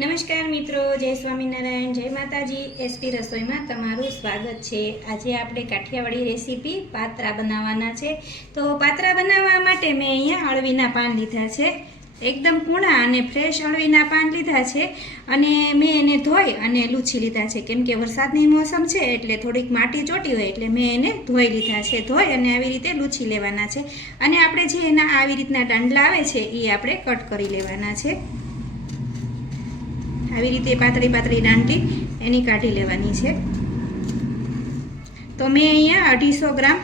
નમસ્કાર મિત્રો, જય સ્વામિનારાયણ, જય માતાજી. એસપી રસોઈમાં તમારું સ્વાગત છે. આજે આપણે કાઠિયાવાડી રેસીપી પાત્રા બનાવવાના છે. તો પાત્રા બનાવવા માટે મેં અહીંયા અળવીના પાન લીધા છે. એકદમ કૂણા અને ફ્રેશ અળવીના પાન લીધા છે. અને મેં એને ધોઈ અને લૂછી લીધા છે. કેમ કે વરસાદની મોસમ છે એટલે થોડીક માટી ચોટી હોય એટલે મેં એને ધોઈ લીધા છે. ધોઈ અને આવી રીતે લૂછી લેવાના છે. અને આપણે જે એના આવી રીતના દાંડલા આવે છે, એ આપણે કટ કરી લેવાના છે. આવી રીતે પાતળી પાતળી દાંટી એની કાઢી લેવાની છે. તો મેં અહીંયા અઢીસો ગ્રામ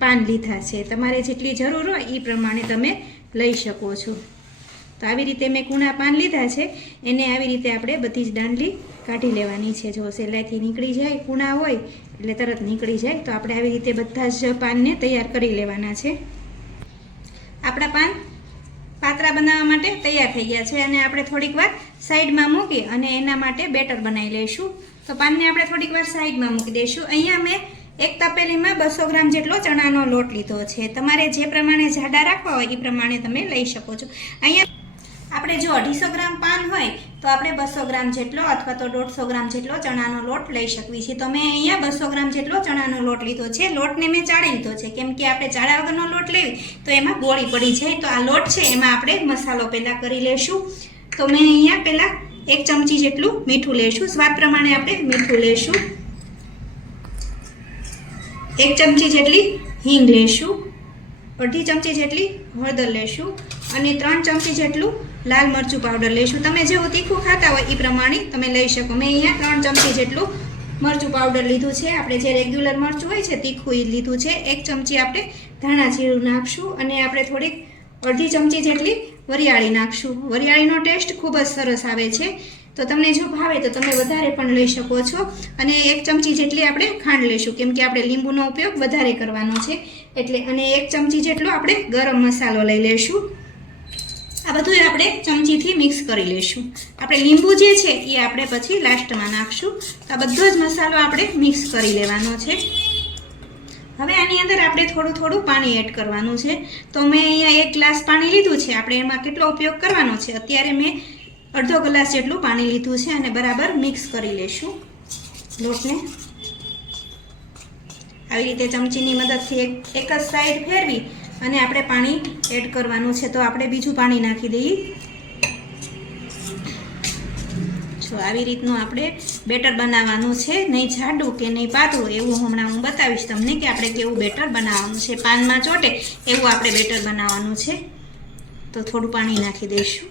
પાન લીધા છે. તમારે જેટલી જરૂર હોય એ પ્રમાણે તમે લઈ શકો છો. તો આવી રીતે મેં કૂણા પાન લીધા છે. એને આવી રીતે આપણે બધી જ દાંડલી કાઢી લેવાની છે. જો સહેલાઈથી નીકળી જાય, કૂણા હોય એટલે તરત નીકળી જાય, તો આપણે આવી રીતે બધા જ પાનને તૈયાર કરી લેવાના છે. આપણા પાન પાત્રા બનાવવા માટે તૈયાર થઈ ગયા છે અને આપણે થોડીક વાર સાઈડમાં મૂકી અને એના માટે બેટર બનાવી લઈશું. તો પાનને આપણે થોડીક વાર સાઈડમાં મૂકી દઈશું. અહીંયા મેં એક તપેલીમાં બસો ગ્રામ જેટલો ચણાનો લોટ લીધો છે. તમારે જે પ્રમાણે જાડા રાખવા હોય એ પ્રમાણે તમે લઈ શકો છો. અહીંયા આપણે જો અઢીસો ગ્રામ પાન હોય, તો આપણે બસો ગ્રામ જેટલો અથવા તો દોઢસો ગ્રામ જેટલો ચણાનો લોટ લઈ શકીએ છીએ તો મેં અહીંયા બસો ગ્રામ જેટલો ચણાનો લોટ લીધો છે. લોટને મેં ચાળી લીધો છે. કેમ કે આપણે ચાળા વગરનો લોટ લેવી, તો એમાં ગોળી પડી જાય. તો આ લોટ છે, એમાં આપણે મસાલો પહેલાં કરી લેશું. તો મેં અહીંયા પહેલાં એક ચમચી જેટલું મીઠું લેશું. સ્વાદ પ્રમાણે આપણે મીઠું લેશું. એક ચમચી જેટલી હિંગ લેશું. અડધી ચમચી જેટલી હળદર લેશું. અને ત્રણ ચમચી જેટલું લાલ મરચું પાવડર લઈશું. તમે જેવું તીખું ખાતા હોય એ પ્રમાણે તમે લઈ શકો. મેં અહીંયા ત્રણ ચમચી જેટલું મરચું પાવડર લીધું છે. આપણે જે રેગ્યુલર મરચું હોય છે, તીખું એ લીધું છે. એક ચમચી આપણે ધાણા જીરું નાખશું અને આપણે થોડીક અડધી ચમચી જેટલી વરિયાળી નાખશું. વરિયાળીનો ટેસ્ટ ખૂબ જ સરસ આવે છે. તો તમને જો ભાવે તો તમે વધારે પણ લઈ શકો છો. અને એક ચમચી જેટલી આપણે ખાંડ લઈશું. કેમ કે આપણે લીંબુનો ઉપયોગ વધારે કરવાનો છે. એટલે અને એક ચમચી જેટલો આપણે ગરમ મસાલો લઈ લઈશું. આ બધું આપણે ચમચીથી મિક્સ કરી લઈશું. આપણે લીંબુ જે છે એ આપણે પછી લાસ્ટમાં નાખશું. તો આ બધો જ મસાલો આપણે મિક્સ કરી લેવાનો છે. હવે આની અંદર આપણે થોડું થોડું પાણી એડ કરવાનું છે. તો મેં અહીંયા એક ગ્લાસ પાણી લીધું છે. આપણે એમાં કેટલો ઉપયોગ કરવાનો છે? અત્યારે મેં અડધો ગ્લાસ જેટલું પાણી લીધું છે અને બરાબર મિક્સ કરી લેશું લોટને. આવી રીતે ચમચીની મદદથી એક એક જ સાઈડ ફેરવી અને આપણે પાણી એડ કરવાનું છે, તો આપણે બીજું પાણી નાખી દઈએ. જો આવી રીતનું આપણે બેટર બનાવવાનું છે, નહીં જાડું કે નહીં પાતળું, એવું હમણાં હું બતાવીશ તમને કે આપણે કેવું બેટર બનાવવાનું છે. પાનમાં ચોટે, એવું આપણે બેટર બનાવવાનું છે. તો થોડું પાણી નાખી દઈશું.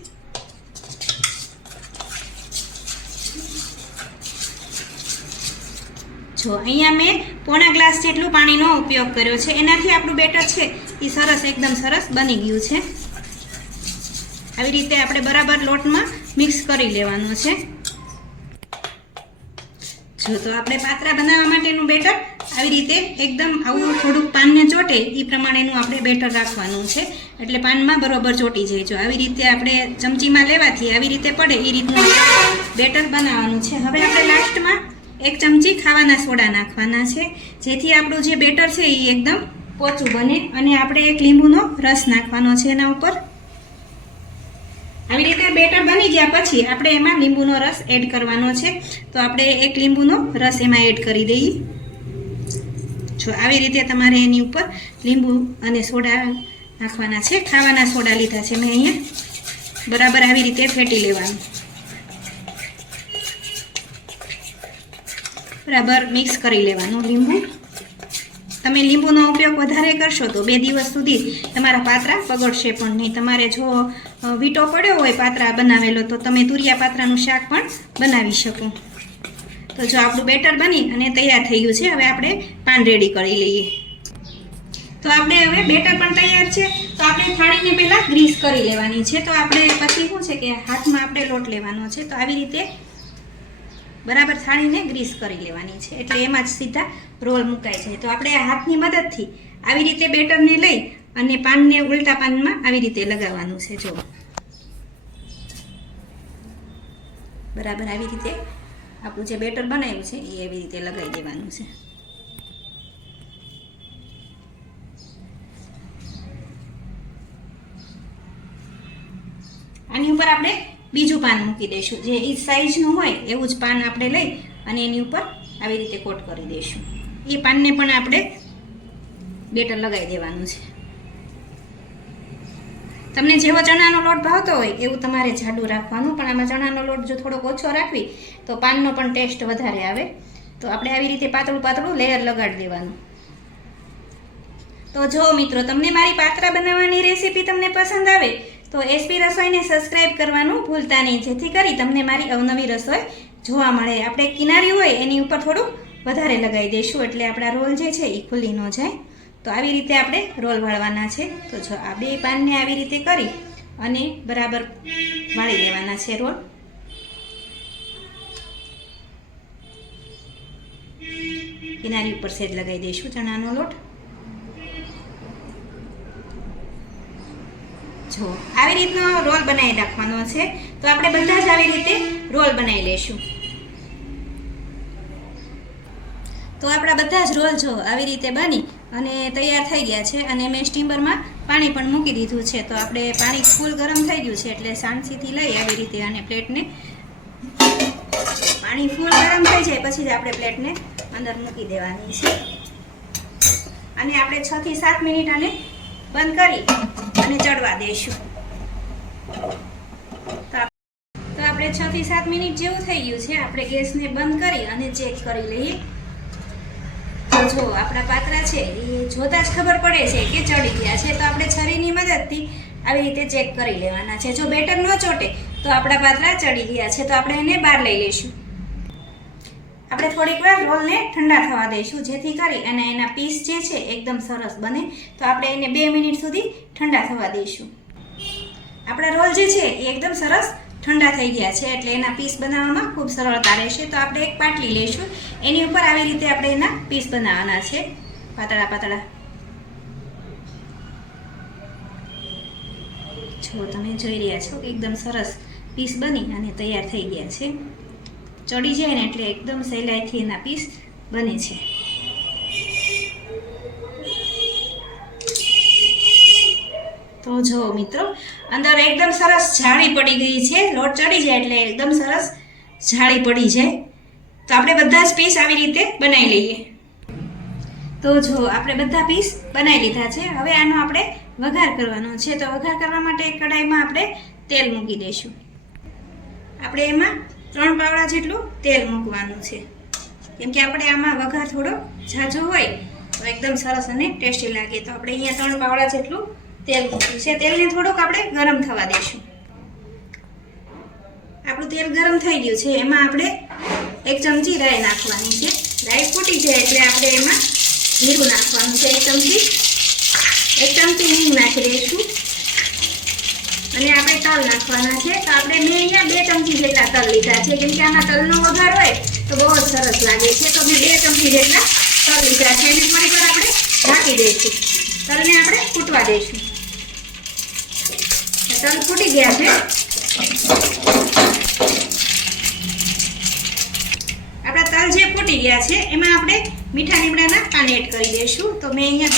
જો અહીંયા મેં પોણા ગ્લાસ જેટલું પાણીનો ઉપયોગ કર્યો છે. એનાથી આપણું બેટર છે. એ સરસ, એકદમ સરસ બની ગયું છે. આવી રીતે આપણે બરાબર લોટમાં મિક્સ કરી લેવાનું છે. જો તો આપણે પાત્રા બનાવવા માટેનું બેટર, આવી રીતે એકદમ આવું થોડુંક પાનને ચોટે એ પ્રમાણેનું આપણે બેટર રાખવાનું છે. એટલે પાનમાં બરોબર ચોટી જાય. જો આવી રીતે આપણે ચમચીમાં લેવાથી આવી રીતે પડે એ રીતનું બેટર બનાવવાનું છે. હવે આપણે લાસ્ટમાં એક ચમચી ખાવાના સોડા નાખવાના છે. જેથી આપણું જે બેટર છે એ એકદમ પોચું બને અને આપણે એક લીંબુનો રસ નાખવાનો છે એના ઉપર. આવી રીતે બેટર બની ગયા પછી આપણે એમાં લીંબુનો રસ એડ કરવાનો છે. તો આપણે એક લીંબુનો રસ એમાં એડ કરી દઈએ. જો આવી રીતે તમારે એની ઉપર લીંબુ અને સોડા નાખવાના છે. ખાવાના સોડા લીધા છે મેં અહીંયા. બરાબર આવી રીતે ફેટી લેવાનું. બરાબર મિક્સ કરી લેવાનું લીંબુ. તમે લીંબુનો ઉપયોગ વધારે કરશો તો બે દિવસ સુધી તમારા પાત્રા બગડશે પણ નહીં. તમારે જો વીટો પડ્યો હોય પાત્રા બનાવેલો, તો તમે તુરિયા પાત્રાનું શાક પણ બનાવી શકો. તો જો આપણું બેટર બની અને તૈયાર થઈ ગયું છે, હવે આપણે પાન રેડી કરી લઈએ. તો આપણે હવે બેટર પણ તૈયાર છે. તો આપણે થાળીને પહેલાં ગ્રીસ કરી લેવાની છે. તો આપણે પછી શું છે કે હાથમાં આપણે લોટ લેવાનો છે. તો આવી રીતે બરાબર થાળીને ગ્રીસ કરી લેવાની છે. એટલે એમાં જ સીધા રોલ મુકાય છે. તો આપણે હાથની મદદથી આવી રીતે બેટરને લઈ અને પાનને ઉલટા પાનમાં આવી રીતે લગાવવાનું છે. જો. બરાબર આવી રીતે આપણું જે બેટર બનાવ્યું છે, એ એવી રીતે લગાવી દેવાનું છે. આની ઉપર આપણે બીજું પાન મૂકી દઈશું. જે એ સાઈઝનું હોય, એવું જ પાન આપણે લઈ અને એની ઉપર આવી રીતે કોટ કરી દઈશું. એ પાનને પણ આપણે બેટર લગાવી દેવાનું છે. તમને જેવો ચણાનો લોટ ભાવતો હોય, એવું તમારે જાડું રાખવાનું. પણ આમાં ચણાનો લોટ જો થોડોક ઓછો રાખવી, તો પાનનો પણ ટેસ્ટ વધારે આવે. તો આપણે આવી રીતે પાતળું પાતળું લેયર લગાડી દેવાનું. તો જો મિત્રો, તમને મારી પાત્રા બનાવવાની રેસીપી તમને પસંદ આવે તો એસપી રસોઈને સબસ્ક્રાઇબ કરવાનું ભૂલતા નહીં. જેથી કરી તમને મારી અવનવી રસોઈ જોવા મળે. આપણે કિનારી હોય, એની ઉપર થોડું વધારે લગાવી દઈશું. એટલે આપણા રોલ જે છે એ ખુલ્લી ન જાય. તો આવી રીતે આપણે રોલ વાળવાના છે. તો જો આ બે પાનને આવી રીતે કરી અને બરાબર વાળી લેવાના છે રોલ. કિનારી ઉપર સેજ લગાવી દઈશું ચણાનો લોટ. જો, આવી રીતનો રોલ બનાવી રાખવાનો છે. તો આપણે બધા જ આવી રીતે રોલ બનાવી લેશું તો આપણા બધા જ રોલ જો આવી રીતે બની અને તૈયાર થઈ ગયા છે અને મેં સ્ટીમરમાં પાણી પણ મૂકી દીધું છે. તો આપણે પાણી ફૂલ ગરમ થઈ ગયું છે એટલે શાંતિથી લઈ આવી રીતે અને પ્લેટને પાણી ફૂલ ગરમ થઈ જાય પછી જ આપણે પ્લેટને અંદર મૂકી દેવાની છે. અને આપણે છ થી સાત મિનિટ આને બંધ કરી અને ચડવા દઈશું તો આપણે છ થી સાત મિનિટ જેવું થઈ ગયું છે. આપણે ગેસને બંધ કરી અને ચેક કરી લઈએ. જો આપણા પાત્રા છે, એ જોતા જ ખબર પડે છે કે ચડી ગયા છે. તો આપણે છરીની મદદથી આવી રીતે ચેક કરી લેવાના છે. જો બેટર ન ચોટે, તો આપણા પાત્રા ચડી ગયા છે. તો આપણે એને બહાર લઈ લઈશું. આપણે થોડીક વાર રોલને ઠંડા થવા દઈશું, જેથી કરી અને એના પીસ જે છે એકદમ સરસ બને. તો આપણે એને બે મિનિટ સુધી ઠંડા થવા દઈશું. આપણા રોલ જે છે એ એકદમ સરસ ઠંડા થઈ ગયા છે, એટલે એના પીસ બનાવવામાં ખૂબ સરળતા રહેશે. તો આપણે એક પાટલી લઈશું. એની ઉપર આવી રીતે આપણે એના પીસ બનાવવાના છે. પાતળા પાતળા. જો તમે જોઈ રહ્યા છો, એકદમ સરસ પીસ બની અને તૈયાર થઈ ગયા છે. ચડી જાય ને એટલે એકદમ સહેલાઈથી એના પીસ બને છે. તો જો મિત્રો, અંદર એકદમ સરસ જાળી પડી ગઈ છે. લોટ ચડી જાય એટલે એકદમ સરસ જાળી પડી જાય. તો આપણે બધા જ પીસ આવી રીતે બનાવી લઈએ. તો જો આપણે બધા પીસ બનાવી લીધા છે. હવે આનો આપણે વઘાર કરવાનો છે. તો વઘાર કરવા માટે કડાઈમાં આપણે તેલ મૂકી દઈશું. આપણે એમાં ત્રણ પાવડા જેટલું તેલ મૂકવાનું છે. કેમ કે આપણે આમાં વઘાર થોડો ઝાઝો હોય, તો એકદમ સરસ અને ટેસ્ટી લાગે. તો આપણે અહીંયા ત્રણ પાવડા જેટલું તેલ મૂક્યું છે. તેલને થોડુંક આપણે ગરમ થવા દઈશું. આપણું તેલ ગરમ થઈ ગયું છે. એમાં આપણે એક ચમચી રાઈ નાખવાની છે. રાઈ ફૂટી જાય એટલે આપણે એમાં જીરું નાખવાનું છે. એક ચમચી એક ચમચી હિંગ નાખી દઈશું. અને આપણે તલ નાખવાના છે. તો આપણે મેં અહીંયા બે ચમચી જેટલા તલ લીધા છે. કેમ કે આમાં તલનો વઘાર હોય તો બહુ જ સરસ લાગે છે. તો મેં બે ચમચી જેટલા તલ લીધા છે. એને થોડીક આપણે ઢાંકી દઈશું. તલને આપણે ફૂટવા દઈશું. તલ ફૂટી ગયા છે. આપણા તલ જે ફૂટી ગયા છે, એમાં આપણે મીઠા લીમડાના કાન એડ કરી દઈશું. તો મેં અહીંયા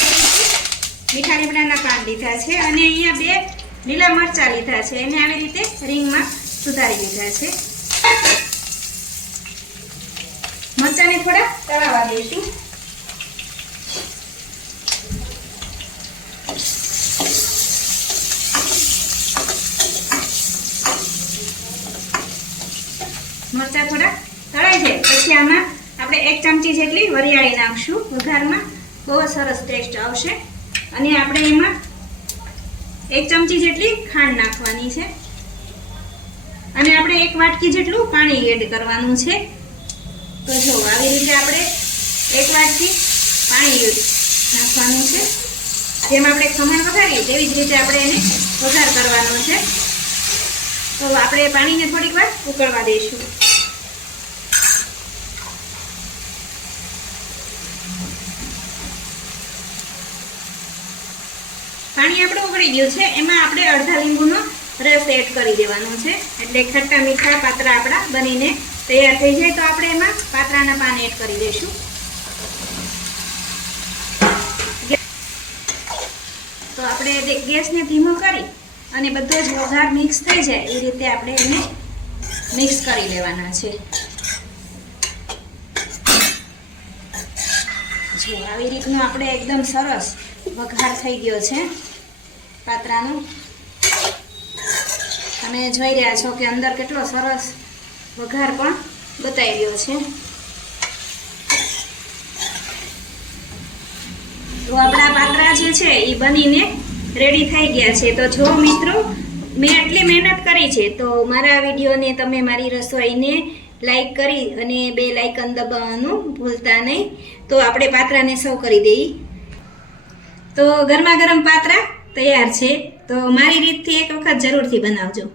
મીઠા લીમડાના કાન લીધા છે અને અહીંયા બે લીલા મરચાં લીધા છે. એને આવી રીતે રીંગમાં સુધારી લીધા છે. મરચાંને થોડા તળાવવા દઈશું. મરચાં થોડા તળાઈ જાય. પછી આમાં આપણે એક ચમચી જેટલી વરિયાળી નાખશું. વઘારમાં બહુ સરસ ટેસ્ટ આવશે. અને આપણે એમાં એક ચમચી જેટલી ખાંડ નાખવાની છે. અને આપણે એક વાટકી જેટલું પાણી એડ કરવાનું છે. તો જો, આવી રીતે આપણે એક વાટકી પાણી નાખવાનું છે. જેમ આપણે ખમણ વઘારીએ તેવી જ રીતે આપણે એને વઘાર કરવાનો છે. તો આપણે પાણીને થોડીક વાર ઉકળવા દઈશું. પાણી આપણું ઉકળી ગયું છે. એમાં આપણે અડધા લીંબુનો રસ એડ કરી દેવાનો છે. એટલે ખટ્ટા મીઠા પાત્રા આપણા બનીને તૈયાર થઈ જાય. તો આપણે એમાં પાત્રાના પાન એડ કરી દઈશું. તો આપણે ગેસને ધીમો કરી અને બધો જ વઘાર મિક્સ થઈ જાય, એ રીતે આપણે એને મિક્સ કરી લેવાના છે. જો, આવી રીતનું આપણે એકદમ સરસ વઘાર થઈ ગયો છે પાત્રાનો. તમે જોઈ રહ્યા છો કે અંદર કેટલો સરસ વઘાર પણ બતાવી રહ્યો છે. તો આપણા પાત્રા જે છે એ બનીને રેડી થઈ ગયા છે. તો જો મિત્રો, મેં આટલી મહેનત કરી છે, તો મારા વિડીયોને તમે મારી રસોઈને લાઈક કરી અને બે લાઇકન દબાવવાનું ભૂલતા નહીં. તો આપણે પાત્રાને સર્વ કરી દઈએ. તો ગરમા ગરમ પાત્રા તૈયાર છે. તો મારી રીતથી એક વખત જરૂરથી બનાવજો.